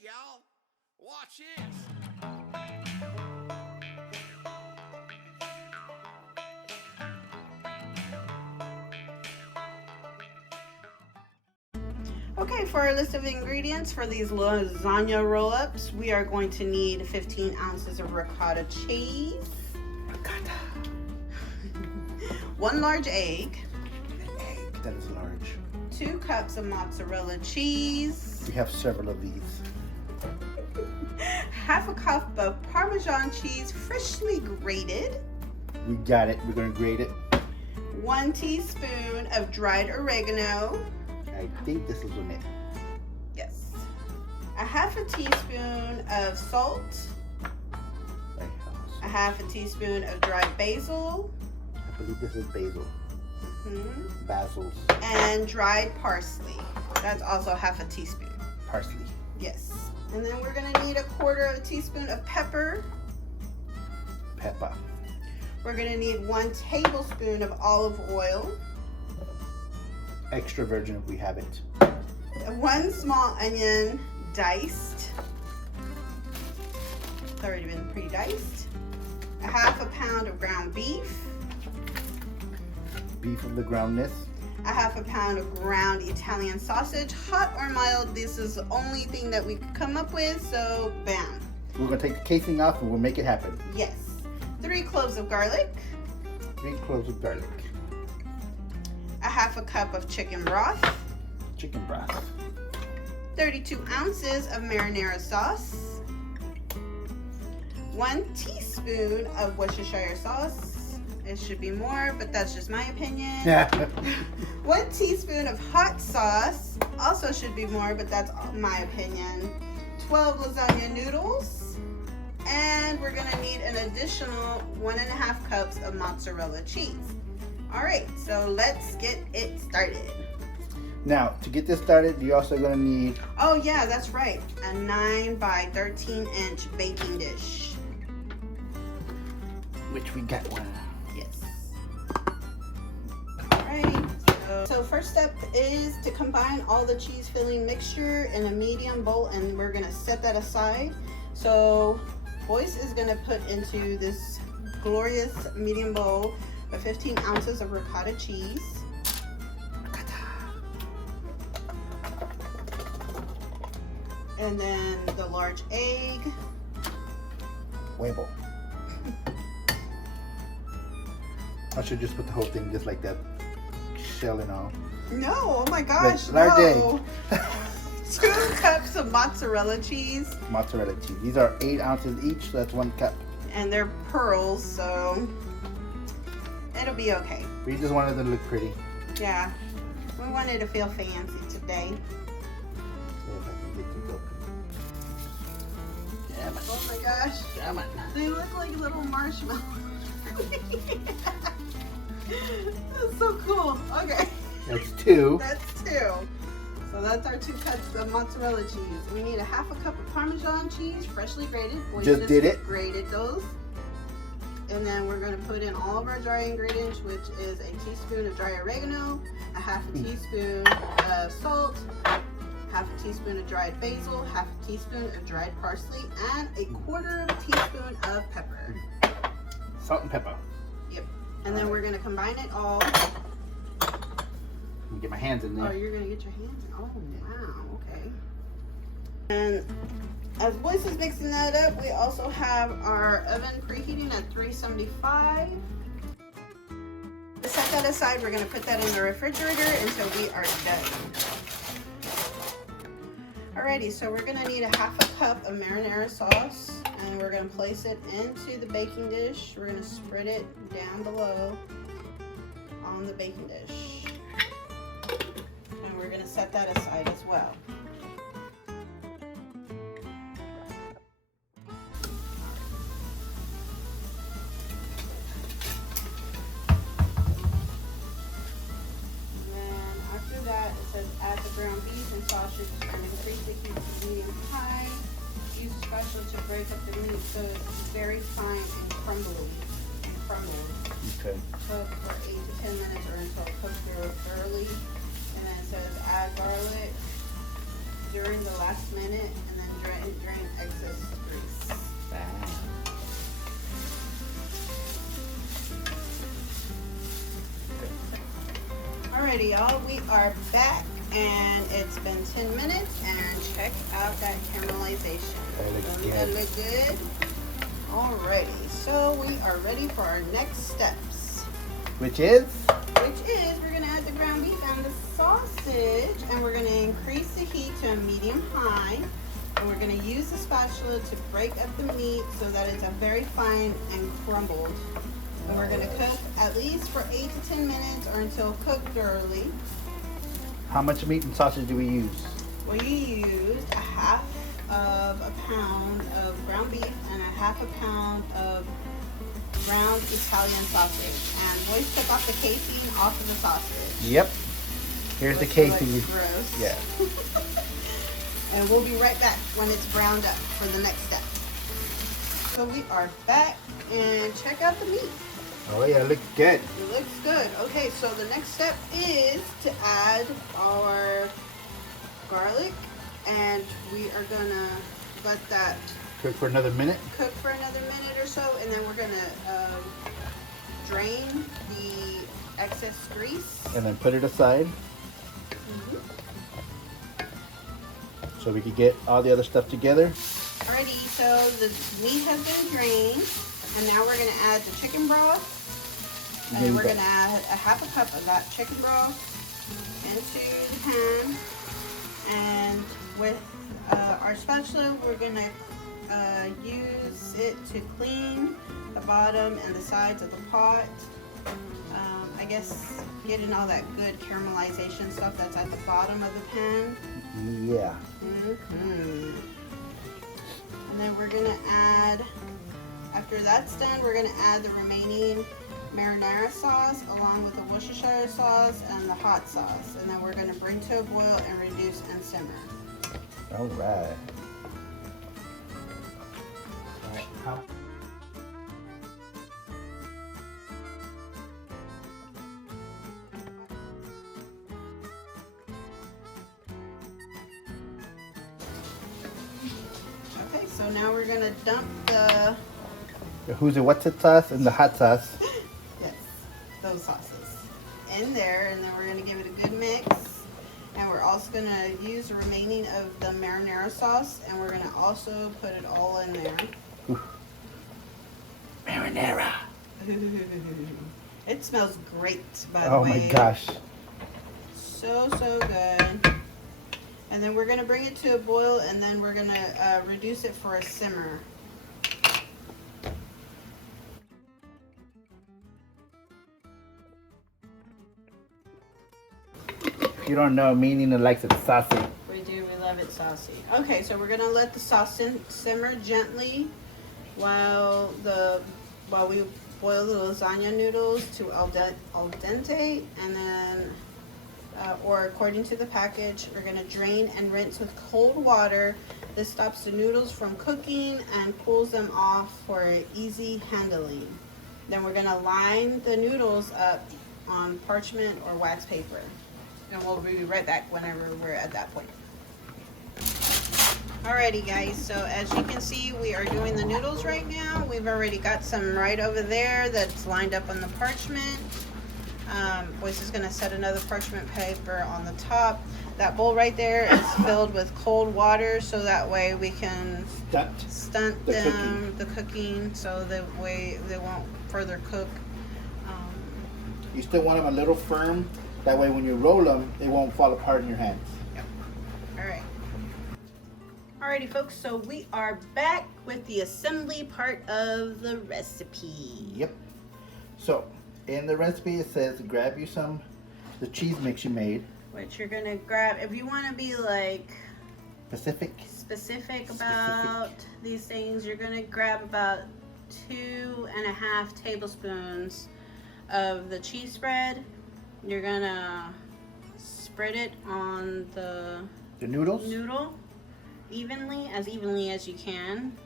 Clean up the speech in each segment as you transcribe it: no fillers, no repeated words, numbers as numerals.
Hey, y'all, watch this. Okay, for our list of ingredients for these lasagna roll-ups, we are going to need 15 ounces of ricotta cheese, Ricotta. 1 large egg, An egg that is large. 2 cups of mozzarella cheese, We have several of these. half a cup of Parmesan cheese freshly grated, We got it. We're gonna grate it. 1 teaspoon of dried oregano, I think this is Gourmet. yes, a half a teaspoon of salt, a half a teaspoon of dried basil, I believe this is basil. Basils. and dried parsley. That's also half a teaspoon. Parsley. Yes. And then we're gonna need a 1/4 teaspoon of pepper. Pepper. We're gonna need 1 tablespoon of olive oil, Extra virgin if we have it. 1 small onion diced. It's already been pre-diced. A half a pound of ground beef. Beef of the groundness. A half a pound of ground Italian sausage, hot or mild. This is the only thing that we could come up with, so bam. We're gonna take the casing off and we'll make it happen. Yes. 3 cloves of garlic. 3 cloves of garlic. A half a cup of chicken broth. Chicken broth. 32 ounces of marinara sauce. 1 teaspoon of Worcestershire sauce. It should be more, but that's just my opinion. Yeah. 1 teaspoon of hot sauce. Also should be more, but that's my opinion. 12 lasagna noodles. And we're gonna need an additional 1.5 cups of mozzarella cheese. All right, so let's get it started. Now, to get this started, you're also gonna need. Oh yeah, that's right. A 9 by 13 inch baking dish. Which we got one. Yes. All right. So first step is to combine all the cheese filling mixture in a medium bowl, and we're gonna set that aside. So Boyce is gonna put into this glorious medium bowl 15 ounces of ricotta cheese. And then the large egg. Huevo. I should just put the whole thing just like that. Shell and all. No, oh my gosh, Large no. egg. 2 cups of mozzarella cheese. Mozzarella cheese. These are 8 ounces each, so that's 1 cup. And they're pearls, so it'll be okay. We just wanted them to look pretty. Yeah, we wanted to feel fancy today. Yeah, man. Oh my gosh, Yeah, man. they look like little marshmallows. That's so cool. Okay, That's 2. that's 2. So that's our 2 cups of mozzarella cheese. We need a half a cup of Parmesan cheese, freshly grated. Boy, Just did it. Grated those. And then we're going to put in all of our dry ingredients, which is a teaspoon of dry oregano, a half a teaspoon of salt, half a teaspoon of dried basil, half a teaspoon of dried parsley, and a 1/4 teaspoon of pepper. Salt and pepper. Yep. And then we're going to combine it all. Let me get my hands in Oh, there. you're going to get your hands in. Oh, wow. Okay. And as Boyce is mixing that up, we also have our oven preheating at 375. To set that aside, we're going to put that in the refrigerator until we are done. Alrighty, so we're going to need a half a cup of marinara sauce, and we're going to place it into the baking dish. We're going to spread it down below on the baking dish. And we're going to set that aside as well. That it says add the ground beef and sausage and increase the heat to medium high. Use a spatula to break up the meat so it's very fine and crumbly. Okay. Cook for 8 to 10 minutes or until it cooks through thoroughly. And then it says add garlic during the last minute and then drain excess grease. Alrighty, y'all, we are back and it's been 10 minutes and check out that caramelization. Doesn't that look good? Alrighty, so we are ready for our next steps. Which is? We're gonna add the ground beef and the sausage, and we're gonna increase the heat to a medium high, and we're gonna use the spatula to break up the meat so that it's a very fine and crumbled. And we're gonna cook at least for 8 to 10 minutes or until cooked thoroughly. How much meat and sausage do we use? We used a half of a pound of ground beef and a half a pound of ground Italian sausage. And boys, took off the casing off of the sausage. Yep. Here's the casing. Gross. Yeah. And we'll be right back when it's browned up for the next step. So we are back and check out the meat. Oh yeah, it looks good. It looks good. Okay, so the next step is to add our garlic, and we are gonna let that Cook for another minute. cook for another minute or so, and then we're gonna drain the excess grease. And then put it aside. So we can get all the other stuff together. Alrighty, so the meat has been drained, and now we're gonna add the chicken broth. And then we're gonna add a half a cup of that chicken broth into the pan. And with our spatula, we're gonna use it to clean the bottom and the sides of the pot. I guess getting all that good caramelization stuff that's at the bottom of the pan. Yeah. And then we're gonna add, after that's done, we're gonna add the remaining marinara sauce along with the Worcestershire sauce and the hot sauce. And then we're gonna bring to a boil and reduce and simmer. All right. Okay, so now we're gonna dump the What's it sauce and the hot sauce. yes, those sauces in there, and then we're gonna give it a good mix. And we're also gonna use the remaining of the marinara sauce, and we're gonna also put it all in there. Ooh. Marinara. It smells great, by the way. Oh my gosh. So good. And then we're gonna bring it to a boil, and then we're gonna reduce it for a simmer. You don't know, meaning it likes it saucy. We do, we love it saucy. Okay, so we're gonna let the sauce simmer gently while we boil the lasagna noodles to al dente, and then, or according to the package, we're gonna drain and rinse with cold water. This stops the noodles from cooking and pulls them off for easy handling. Then we're gonna line the noodles up on parchment or wax paper. And we'll be right back whenever we're at that point. Alrighty guys, so as you can see, we are doing the noodles right now. We've already got some right over there that's lined up on the parchment. Boyce is gonna set another parchment paper on the top. That bowl right there is filled with cold water, so that way we can stunt the cooking, so that way they won't further cook. You still want them a little firm. That way when you roll them, they won't fall apart in your hands. Yep. Alright. Alrighty folks, so we are back with the assembly part of the recipe. Yep. So, in the recipe it says grab you the cheese mix you made. Which you're gonna grab, if you want to be like specific about these things, you're gonna grab about 2.5 tablespoons of the cheese spread. You're gonna spread it on the noodle evenly as you can.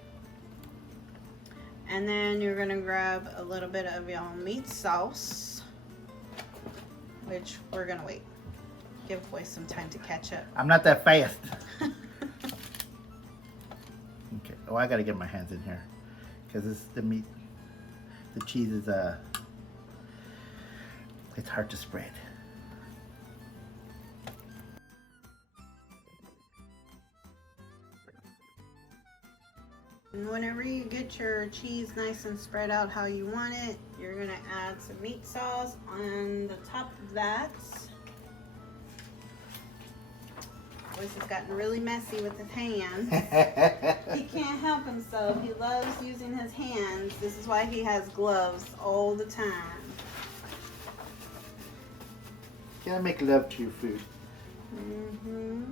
And then you're gonna grab a little bit of your meat sauce, which we're gonna wait. Give boys some time to catch up. I'm not that fast. Okay. Oh, I gotta get my hands in here because this the meat, the cheese is it's hard to spread. And whenever you get your cheese nice and spread out how you want it, you're gonna add some meat sauce on the top of that. Boys has gotten really messy with his hands. He can't help himself. He loves using his hands. This is why he has gloves all the time. You gotta make love to your food. Mm-hmm.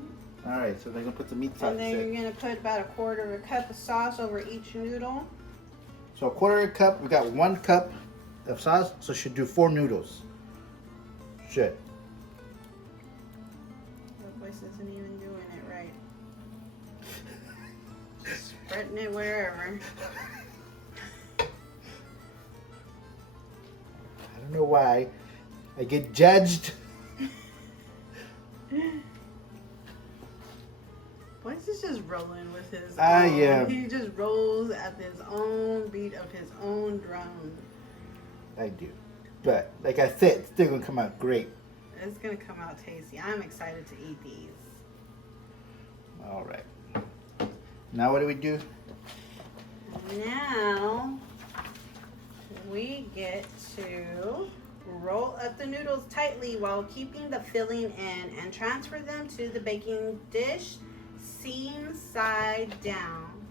Alright, so they're gonna put the meat sauce And then in. you're gonna put about 1/4 cup of sauce over each noodle. So 1/4 cup, we got 1 cup of sauce, so should do 4 noodles. Should. The voice isn't even doing it right. Just spreading it wherever. I don't know why I get judged. Boyce is just rolling with his I own. am. He just rolls at his own beat of his own drum. I do. But like I said, it's still gonna come out great. It's gonna come out tasty. I'm excited to eat these. Alright. Now what do we do? Now we get to roll up the noodles tightly while keeping the filling in and transfer them to the baking dish, seam side down.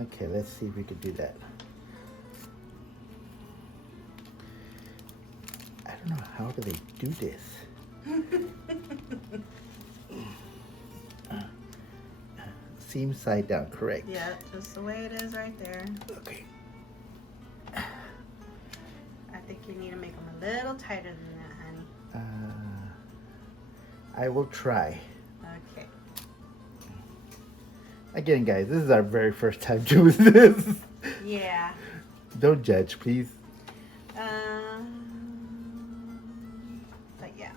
Okay, let's see if we can do that. I don't know, how do they do this? Seam side down, correct. Yeah, just the way it is right there. Okay. I think you need to make them a little tighter than that, honey. I will try. Okay. Again, guys, this is our very first time doing this. Yeah. Don't judge, please. But yeah.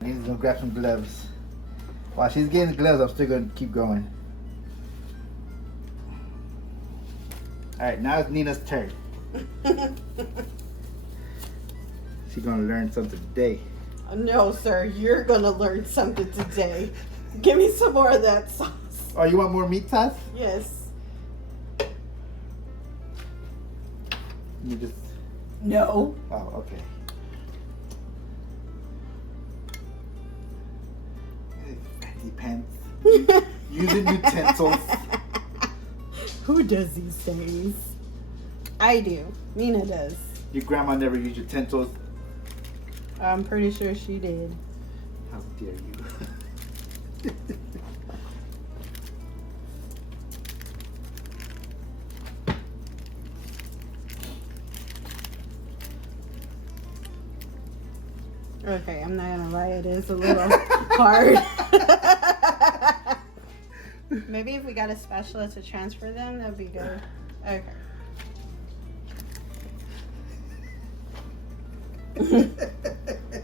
Nina's gonna grab some gloves. While she's getting the gloves, I'm still gonna keep going. Alright, now it's Nina's turn. She's gonna learn something today. No, sir, you're gonna learn something today. Give me some more of that sauce. Oh, you want more meat sauce? Yes. You just... No. Oh, okay. Fancy pants. Using utensils. Who does these things? I do. Mina does. Your grandma never used utensils. I'm pretty sure she did. How dare you? Okay, I'm not gonna lie, it is a little hard. Maybe if we got a spatula to transfer them, that'd be good. Okay.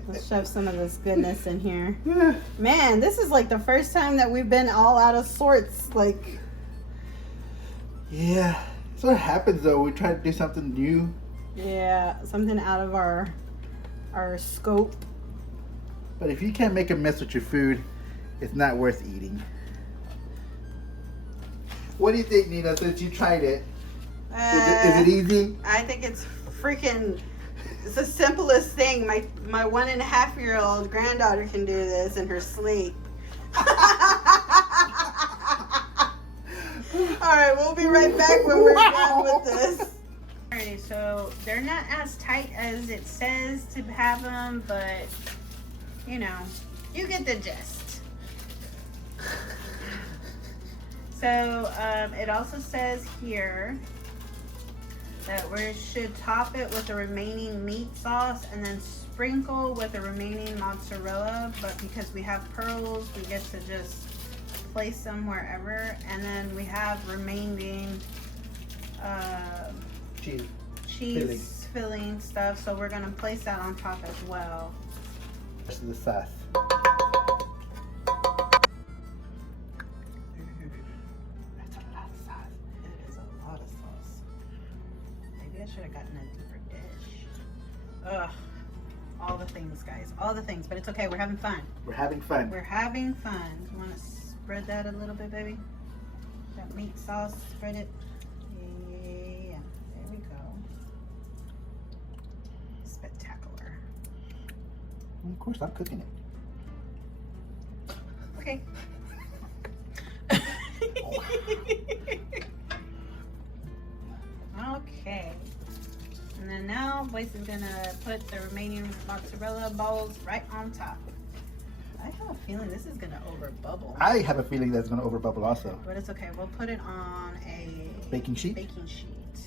Let's shove some of this goodness in here. Man, this is like the first time that we've been all out of sorts. Like, Yeah. That's what happens though. We try to do something new. yeah, something out of our scope. But if you can't make a mess with your food, it's not worth eating. What do you think, Nina, since you tried it? Is it easy? I think it's freaking. It's the simplest thing. My 1.5-year-old granddaughter can do this in her sleep. All right, we'll be right back when we're done with this. Alrighty, so they're not as tight as it says to have them, but you know, you get the gist. So it also says here that we should top it with the remaining meat sauce and then sprinkle with the remaining mozzarella, but because we have pearls, we get to just place them wherever. And then we have remaining cheese filling stuff, so we're gonna place that on top as well. Rest of the sauce. should have gotten a deeper dish. Ugh. All the things, guys. All the things. But it's okay. We're having fun. We're having fun. We're having fun. You want to spread that a little bit, baby? That meat sauce. Spread it. Yeah. There we go. Spectacular. Of course, I'm cooking it. Okay. Okay. And then now, Boyce is gonna put the remaining mozzarella balls right on top. I have a feeling this is gonna over bubble. I have a feeling that's gonna over bubble also. But it's okay. We'll put it on a baking sheet. Baking sheet.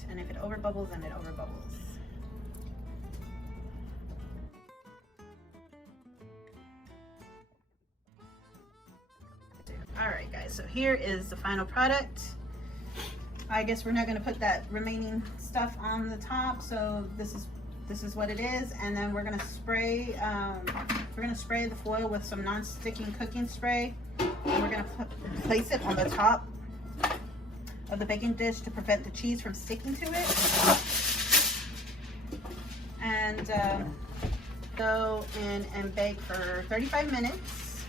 And if it over bubbles, then it over bubbles. All right, guys. So here is the final product. I guess we're not going to put that remaining stuff on the top, so this is what it is. And then we're going to spray the foil with some non-sticking cooking spray, and we're going to place it on the top of the baking dish to prevent the cheese from sticking to it, and go in and bake for 35 minutes.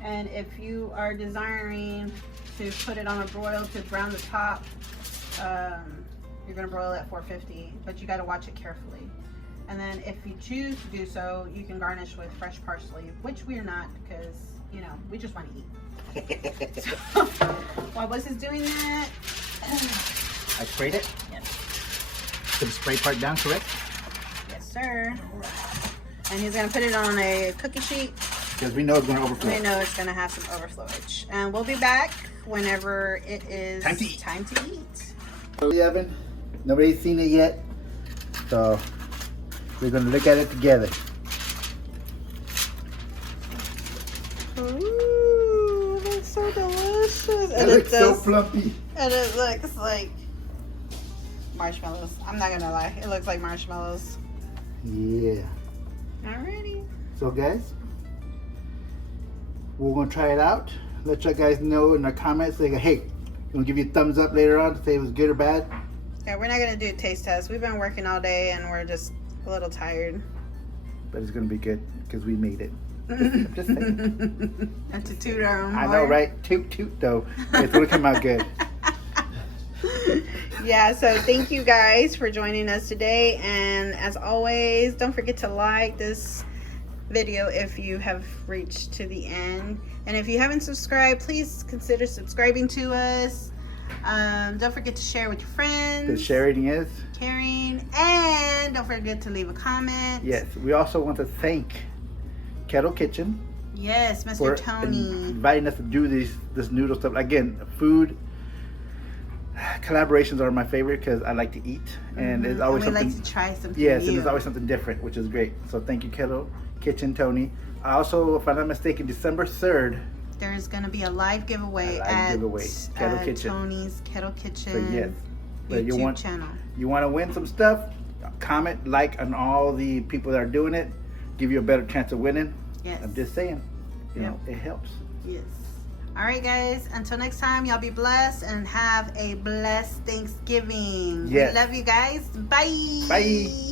And if you are desiring to put it on a broil to brown the top, you're gonna broil at 450, but you gotta watch it carefully. And then if you choose to do so, you can garnish with fresh parsley, which we're not, because, you know, we just want to eat. So, while Boyce is doing that, I sprayed it? yes. Put the spray part down, correct? Yes, sir. And he's gonna put it on a cookie sheet. Because we know it's gonna overflow. We know it's gonna have some overflowage. And we'll be back whenever it is time to eat. So we haven't, nobody's seen it yet, so we're gonna look at it together. Ooh, it looks so delicious. It looks so plumpy. And it looks like marshmallows. I'm not gonna lie, it looks like marshmallows. Yeah. Alrighty. So guys, we're gonna try it out. Let you guys know in the comments, like, hey, we'll give you a thumbs up later on to say it was good or bad. Yeah, we're not gonna do a taste test. We've been working all day and we're just a little tired. But it's gonna be good because we made it. Just saying. And to toot our own I know, horn. right? Toot toot though. It's gonna come out good. Yeah, so thank you guys for joining us today, and as always, don't forget to like this video if you have reached to the end, and if you haven't subscribed, please consider subscribing to us. Don't forget to share with your friends. The sharing is caring, and don't forget to leave a comment. yes. We also want to thank Kettle Kitchen. Yes, Mr. for Tony inviting us to do this noodle stuff. Again, food collaborations are my favorite because I like to eat, and there's always and we something. like to try something Yes, new. and there's always something different, which is great. So thank you, Kettle Kitchen, Tony. I also, if I'm not mistaken, December 3rd. There's going to be a live giveaway at Kettle Kitchen. Tony's Kettle Kitchen So yes, but YouTube channel. You want to win some stuff? Comment, like on all the people that are doing it. Give you a better chance of winning. Yes. I'm just saying, you know, it helps. Yes. All right, guys. Until next time, y'all be blessed and have a blessed Thanksgiving. Yes. We love you guys. Bye. Bye.